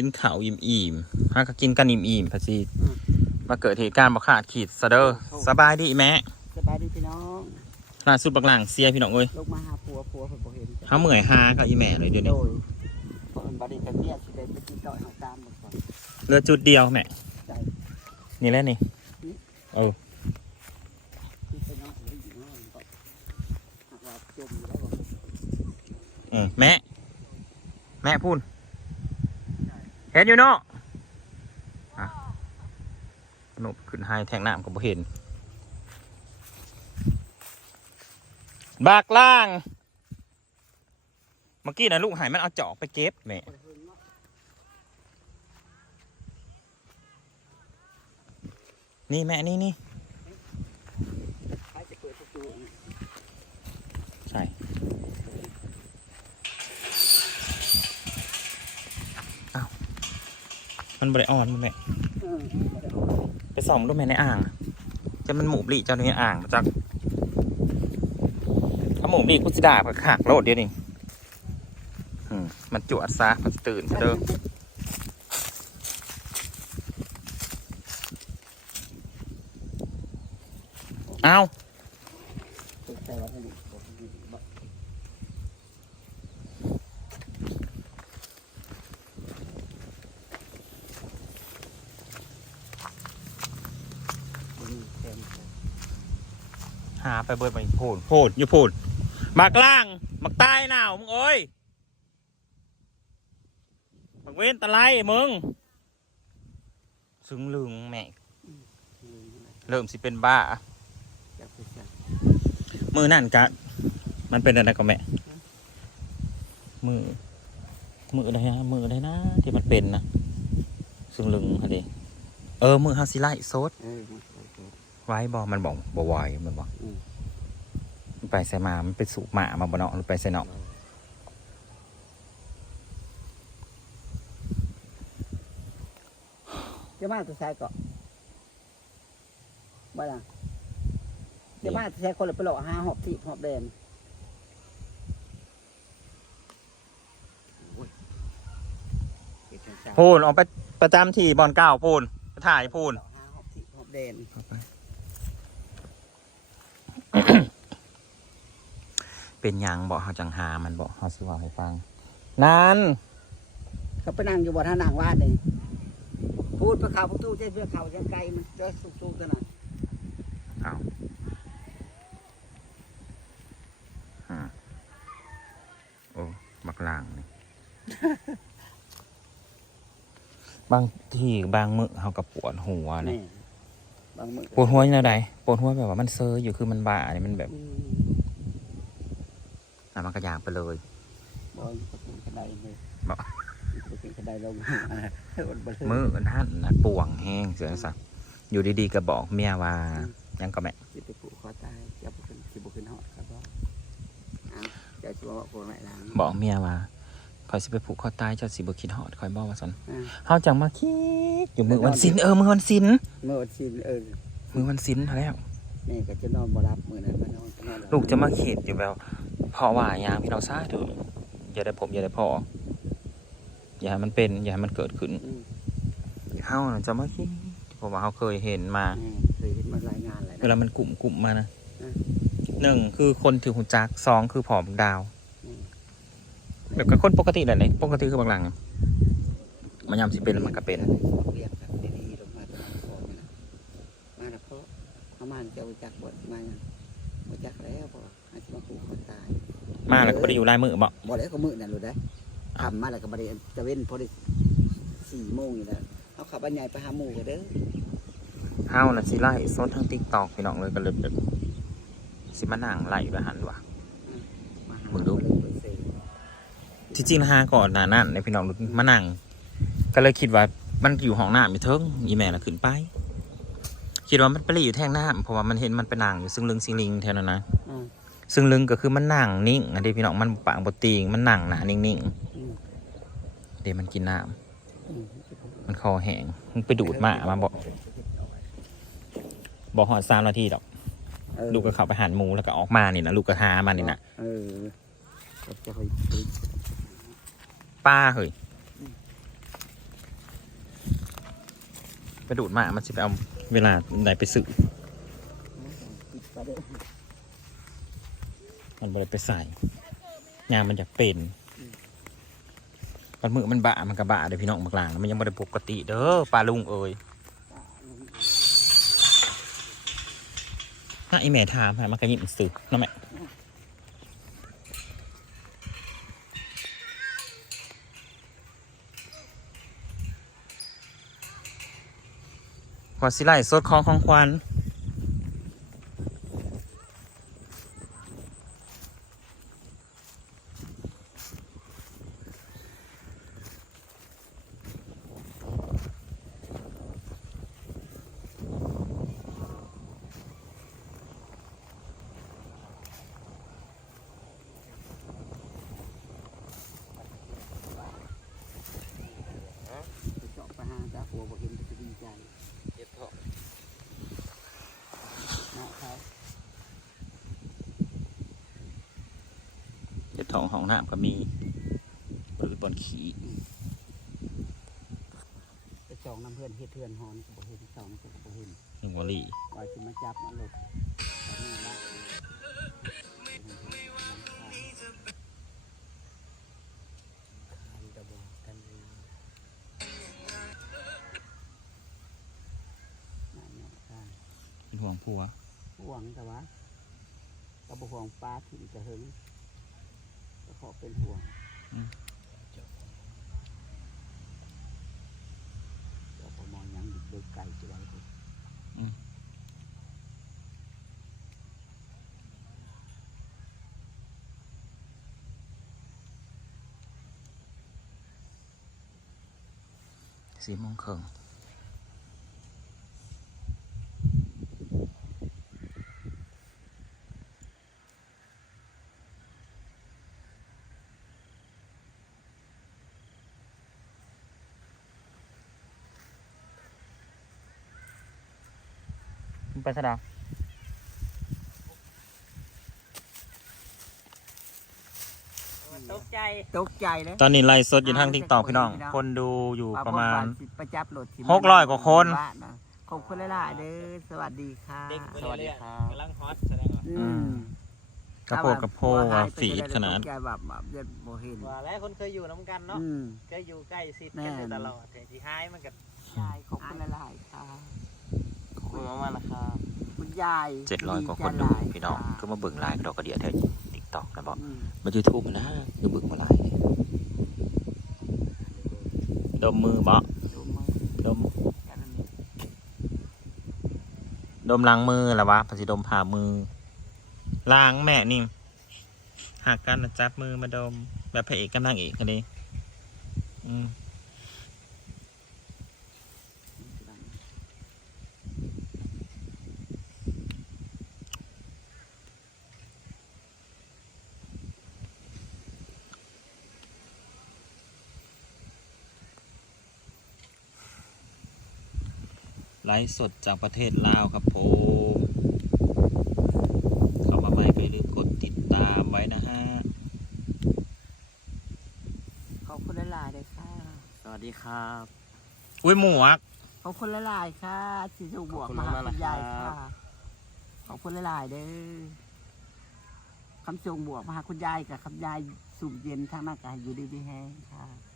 กินข้าวอิ่มอิ่มๆฮะก็กินกันอิ่มอิ่มๆพะซีมาเกิดเหตุการณ์บ่ขาดขีดซะเด้อสบายดีแม่สบายดีพี่น้องล่าสุดบักหลังเสียพี่น้องเอ้ยลูกมาหาผัวผัวเพิ่นบ่เห็นจ้ะเฮาเมื่อยหาก็อีแม่เลยเดี๋ยวโดนี้ยเพิ่นบ่ได้กันเนี่ยสิได้ไปกินต่อยเฮาตามหมดก่อนเหลือจุดเดียวแม่ได้นี่แหละนี่เออที่ไปน้องเลยอยู่น้องก็หากว่าจมอยู่แล้วบ่อืมแม่ แม่พูดเห็นอยู่เนาะหนุบขึ้นให้แทงน้ำก็บ่เห็น บากล่าง เมื่อกี้นะลูกหายมันเอาจอกไปเก็บแม่นี่แม่นี่นี่ ใครจะเปิดประตูนี่ ใช่อ้าว มันบริอ่อนมันแม่ได้ออกไปส่องดูแม่ในอ่างจะมันหมูบลีเจ้าในอ่างจากถ้าหมูบลีกุสิดาผักขากโลดเดียวนี่มันจวดซะมันตื่นเด้อเอา แต่ว่าให้ลูกบอกให้ลูกบอกบ่มีแฟน หา ไปเบิดไปพูดพูดอย่าพูดมักล่างมักใต้หนาวมึงเอ้ยมักเว้นตะไลมึง ซึ้งลึงแม่เริ่มสิเป็นบ้าอยากไปจ้ะมือนั่นกะ มันเป็นอะไรก็แม่ มือ มืออะไรฮะมืออะไรนะที่มันเป็นนะซึ่งลึงฮะดิเออ มือฮาซิไลโซดเออมันโอเคไว้บอมันบอกบอไหวมันบอกอืมมัน ไปใส่มา มันไปสูบหมามาบ่เนาะมันไปใส่เนาะจะมาตัวใส่เกาะบ่ล่ะจะมาตัวใส่คนละไปหล่อหาหอบที่หอบแดนพูนออกไปประจำที่บอลเก้าพูนไปถ่ายพูนหาหอบที่หอบแดน เป็นหยังบอกเขาจังหามันบอกเขาสิว่าให้ฟัง นั่นเขาไปนั่งอยู่บ่ท่านั่งวาดเลยพูดประข่าวประตูเจ้าเพื่อข่าวยังไกลมันจะสุกๆกันน่ะเอาฮะโอ้บักลางนี่ บางทีบางมื้อเขากับปวดหัวนี่นี่บางมื้อปวดหัวยังไงปวดหัวแบบว่ามันเซออยู่คือมันบ้าเนี่ยมันแบบ อืม อะมันกระยางไปเลยบ่อยู่ประตูกระไดเลยบ่ประตูกระไดลงมันบ่เลยมือนั่นนะป่วงแห้งเสือสักอยู่ดีๆก็บอกเมียว่ายังก็แม่สิไปผูกคอตายจะบ่ขึ้นสิบ่ขึ้นฮอดครับบ่อ้าวเจ้าสิว่าโคนไหนล่ะบอกเมียว่าคอยสิไปผูกคอตายเจ้าสิบ่คิดฮอดคอยบอกว่าสันอ่าเฮาจังมาคิดอยู่มือวันศิลเออมือวันศิลเมื่อวันศิลเออมือวันศิลเท่าแล้วนี่ก็จะนอนบ่รับมื้อนั้นมานอนก็นอนหบลูกจะมาคิดอยู่แบบเพราะว่าอย่างพี่น้องซาเถอะอย่าได้ผมอย่าได้พ่ออย่าให้มันเป็น อย่าให้มันเกิดขึ้นอืมเฮาน่ะจะมาคิดเพราะว่าเฮาเคยเห็นมาอืมเคยเห็นมารายงานหลายเวลามันกลุ่มกลุ่มมานะอืมหนึ่งคือคนถือหุ่นจักสองคือผอมดาวอืมแบบกับคนปกติแหละเนี่ยปกติคือบางหลังอะมันยามสิเป็นแล้วมันก็เป็นเรียกกันดีๆลงมาตะวันฟองนี่นะมาแล้วเพราะเอามาจะเอาจักบดมายังบ่จักแล้วพอ อาจจะมาผูกคอตายมาแล้วก็ไม่ได้อยู่ลายมือบอกบ่แล้วก็มื้อนั่นรู้ได้ทำมาแล้วก็บ่ได้จะเว้นพอได้สี่โมงอยู่แล้วเอาขับอันใหญ่ไปหาหมู่ก็เด้อเฮาน่ะสิไล่โซนทั้งติ๊กตอกพี่น้องเลยก็เลยแบบสิมานั่งไล่อยู่ละหันว่ะ มาหามึงดูเลยเปิดเซลล์ที่จริงนะฮะก่อนหน้านั้นในพี่น้องมานั่ง ก็เลยคิดว่ามันอยู่ห้องน้ำอยู่เทิงอีแม่น่ะขึ้นไป คิดว่ามันไปรีอยู่แท่งน้ำเพราะว่ามันเห็นมันไปนั่งอยู่ซึ่งลึงซิงลิงแถวนั้นนะอ่า ซึ่งลึงก็คือมันนั่งนิ่งอันนี้พี่น้องมันปางบตีงมันนั่งหนานิ่งอืมๆเดี๋ยวมันกินน้อืมำมันคอแห้งมันไปดูดมามาบอกบอกหอดสามนาทีดอกเออลูกก็เข้าไปหันหมูแล้วก็ออกมานี่นะลูกก็หามานี่นะเออจะไปป้าเฮ้ยไปดูดมามันสิไปเอาเวลาไหนไปสึกปิดไปเด้อ มันบ่ได้ไปใส่ยามมันอยากเป็นปันมือมันบะมันกระบะเด้อพี่น้องบักหลาง มันยังบ่ได้ปกติเด้อปลาลุงเอ้ยน่าไอแม่ถามให้มันก็ยิ้มสึกเนาะแม่พอสิไล่สดของของควันะไปหาจ้าหัวบ่เห็นจะดีใจเจ็บท้องเนาะครับเจ็บท้องห้องน้ำก็มีปืนบนขี่ไปจองน้ำเพื่อนเฮ็ดเพื่อนหอนก็บ่เห็นจองก็บ่เห็นหนึ่งวอลี่ว่าสิมาจับมาหลบ วงผัวห่วงแต่ว่าก็บ่ห่วงปลาถึงจะหึงก็ขอเป็นห่วงเดี๋ยวพอมองยังอยู่เด็กไก่จะไว้พุ่นสี่โมงครึ่ง ไปสะดาวตกใจตกใจเลยตอนนี้ไลฟ์สดอยู่ทางทิกตอกพี่น้อง คนดูอยู่ประมาณประจับรถที่หกร้อยกว่าคนบ้ะขอบคุณหลายๆเด้อสวัสดีค่ะเด็กสวัสดีครับกำลังฮอตแสดงว่าอืมกระโพดกระโพดว่าฝีดขนาดตกใจแบบแบบเย็นโบเห็นว่าแล้วคนเคยอยู่น้ำกันเนาะอืมเคยอยู่ใกล้ชิดแม่กันอยู่ตลอดแต่ที่หายมันก็ยายขอบคุณหลายๆค่ะขอบ คุณมากๆนะครับคุณยายเจ็ดร้อยกว่าคนดูพี่น้องก็มาเบิ่งไลฟ์ดอกกระเดียแถวทิกตอกนะบอกอืมมายูทูบนะดูเบิ่งมาไลฟ์ดมมือบอกดูมือดมกันอันนี้ดมล้างมือแล้ววะพอสิดมผ่ามือล้างแม่นี่หักกันนะจับมือมาดม แบบพระเอกกำลังเอกกันดิอืม ไลฟ์สดจากประเทศลาวครับผมเข้ามาใหม่ก็อย่าลืมกดติดตามไว้นะฮะ ขอบคุณหลายๆเลยค่ะ สวัสดีครับ อุ้ยหมวก ขอบคุณหลายๆค่ะที่ส่งบวกขอบคุณมาหามากๆคุณยายนะครัค่ะ บ ขอบคุณหลายๆเด้อคำส่งบวกมาหาคุณยายกับคำยายสูบเย็นทางหน้ากายอยู่ดีๆแห้งค่ะ